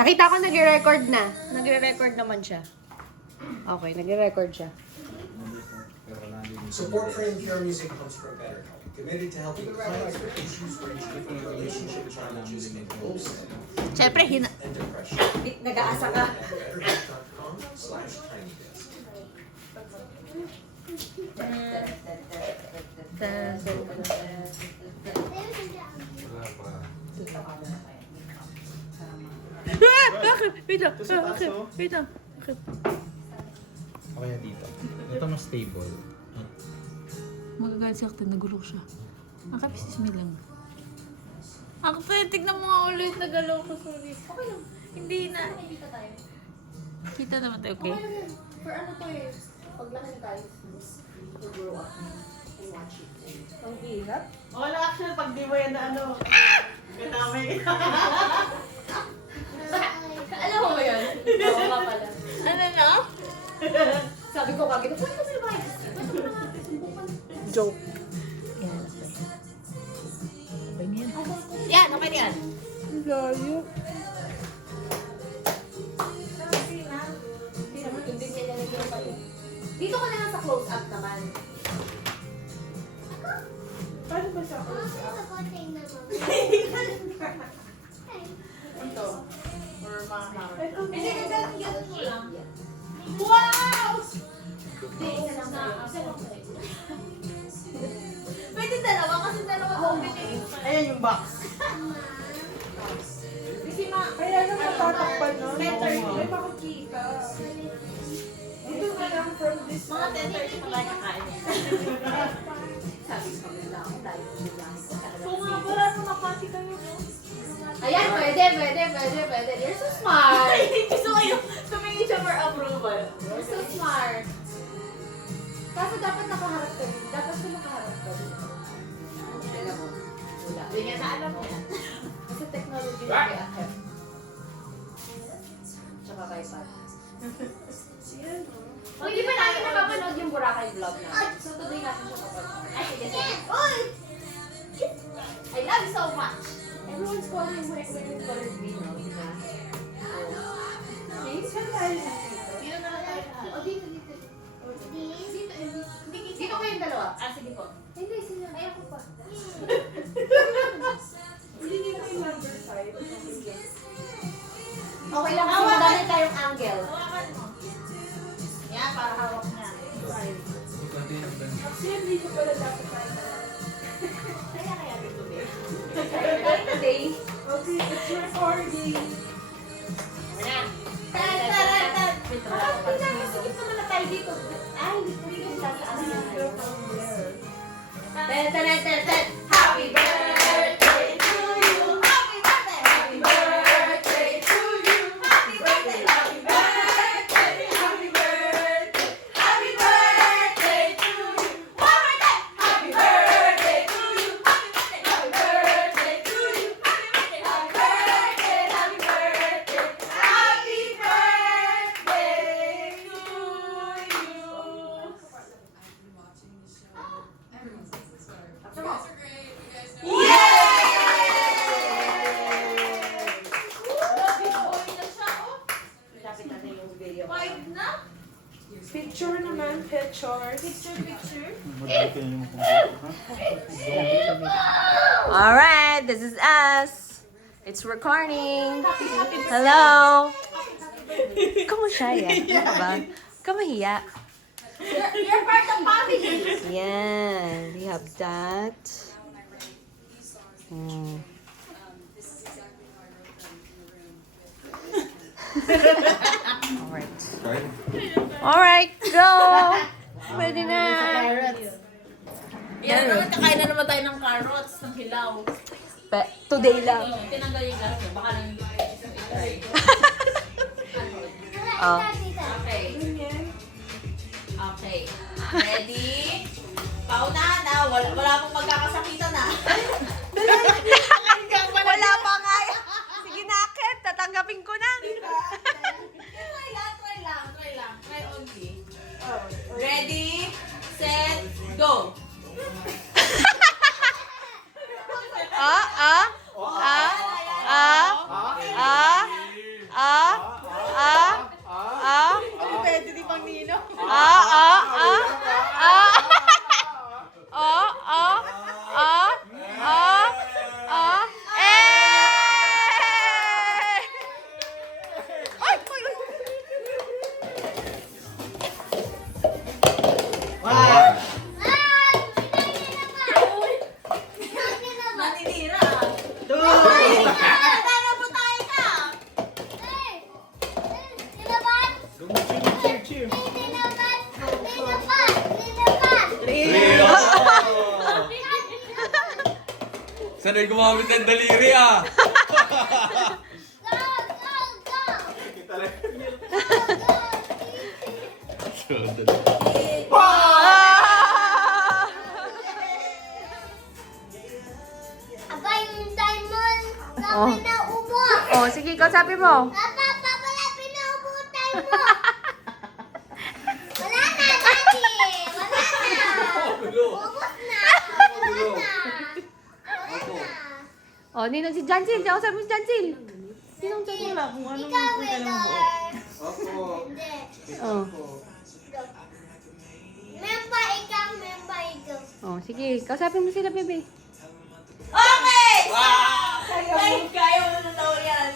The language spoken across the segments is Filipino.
Nakita ko nagre-record na. Nagre-record naman siya. Okay, nagre-record siya. Support for NPR Music comes from BetterHelp, committed to helping clients with issues ranging from relationship challenges and goals Siyempre, and depression. nag-aasa ka. BetterHelp.com/tinydesk. Bakit? Wait lang. Wait lang. Okay na dito. Ito mas stable. Magagalit si Akten, nagulok siya. Ang kapis may lang. Akten, tignan mo nga ulit, nagalaw ko, sorry. Okay lang. Hindi na. Kita tayo. Kita naman tayo, okay? For ano to eh, paglaki tayo, we'll grow up and watch it. Ang hirap. Wala actually pag di mo yan na ano. Ganamay. Alam mo ba yun? Oo nga pala. Ano na? Sabi ko kagad, pwede ko sila bakit? Joke. Yan. Okay na yan. Yan, okay na yan. Layo. Dito ka na lang sa close up naman. Paano ba siya ako? Ito. Or mga camera. Hindi, ganun mo lang. Wow! Hindi, isa lang na. Isa lang na. Pwede dalawa kasi dalawa combination. Ayan yung box. Kasi Kaya naman tatakpan nun. Better. May makikita. Dito na lang from this. Mga 10:30 pa tayo kakain. sabi ko bigla ako dahil bigla ko talaga. Kung nga, wala na mapati kayo. Ayan, pwede. You're so smart. Gusto kayo, tumingin siya for approval. You're so smart. Kaso dapat nakaharap ka din. Dapat ka nakaharap ka din. Alam mo, wala. Hindi niya na alam yan. Kasi technology na kay Ahem. Tsaka kay Pat. O, hindi ba namin napapanood yung Boracay vlog na? So, tuloy natin siya kapag. Ay, sige. Uy! I love you so much! Everyone's calling when it's colored green, no? Di ba? Okay, saan tayo nandito? Dito na lang tayo lahat. O, dito. Dito ko yung dalawa. Ah, sige po. Hindi, sila. Ay, ako pa. Hindi nyo yung number 5. Okay lang, kasi madami tayong angle. Hawakan mo. Yan, para hawak na. Kasi hindi ko pala dapat tayo. Kaya dito din. Like today. Okay, it's recording. Tan! Sige pa naman tayo dito. Ay, hindi ko sa akin. Tan! Happy birthday to you! Happy birthday! Happy birthday to you! Happy birthday! Happy birthday! Happy birthday! Happy birthday to you! One more time! Happy birthday to you! Happy birthday to you! Happy birthday! Happy birthday! Happy birthday to you! Picture naman, picture. Alright, this is us. It's recording. Hello. Kamu shy ya? Ano ka ba? Kamahiya. You're part of family! Yan. We have that. Hmm. Alright. Alright, go! Pwede na. Yan naman, kakain na naman tayo ng carrots, ng hilaw. Today lang. Tinanggal yung gas niya, baka nang Oh. Okay. Okay. Ready? Paunahan na, wala pong magkakasakitan na. Wala pa nga. Sige na, Ket. Tatanggapin ko na. Try lang. Try only. Ready, set, go. Ah. sanay gumamit ng daliri ah. Go, go, go! Aba, yung diamond. Oh. Sabi na ubos. Oh, sige, kausapin mo. Papa, wala pinaubo time mo. Wala na, Daddy. Wala na. Ubos na. Wala na. Wala na. Oh, ninong si Jansil. Kausapin mo si Jansil. Sinong Jansil? Ikaw, winner. Hindi. Oh. Member ikaw, member ikaw. Oh, sige. Kausapin mo sila, bebe. Okay! Kaya mo na tao yan.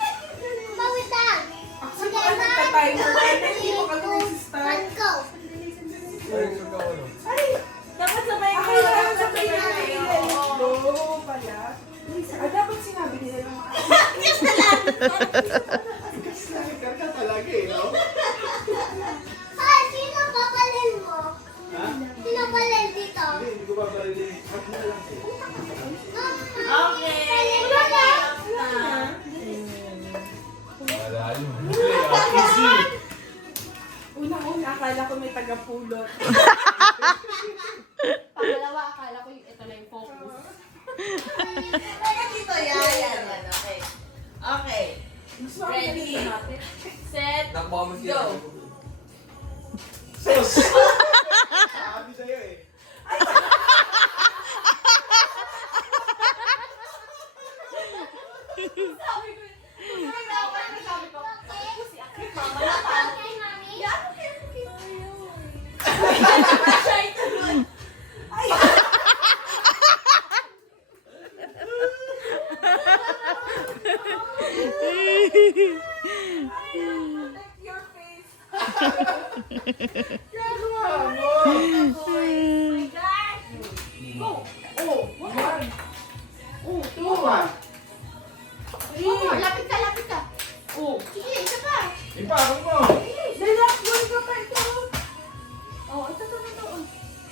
Bawit lang. Sige, one, go. Dapat sabay kayo. Sabay kayo. Dapat sinabi nila ng mga Yes na lang. Ay, sino papalil mo? Sino papalil dito? Okay. unang-una, akala ko may tagapulot. Pangalawa, akala ko ito na yung focus. Teka dito, yan. Okay. Okay. Gusto ko Ready? ganito natin. Set. Go. Sabi sa'yo eh. Okay, mami? Try tuloy. Your face. Lapit ka, lapit ka. Sige, isa pa. Ipakong mo! Relax, wala ka pa ito.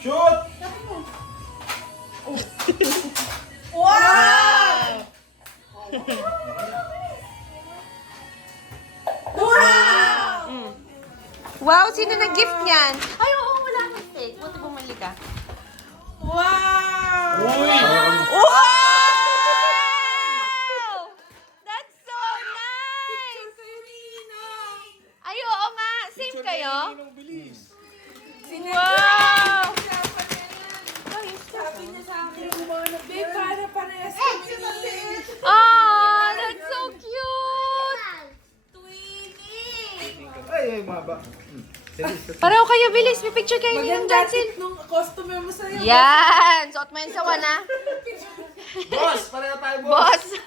Shoot! Wow! Wow, sino nag-gift niyan? Ay, oo, wala akong steak. Buti bumalik ka. Wow! Uy! Wow! That's so nice! Ay, oo nga. Same kayo? Wow! Sabi niya sa akin, babe, para parehas Eh, kami ni... Oh, that's so cute! Ay, maba. Pareho kayo, bilis. May picture kayo ni Maganda Jansil. tip nung customer mo sa'yo. Yan! Suot mo yun sa wana. Boss! Pareho tayo, boss! Boss!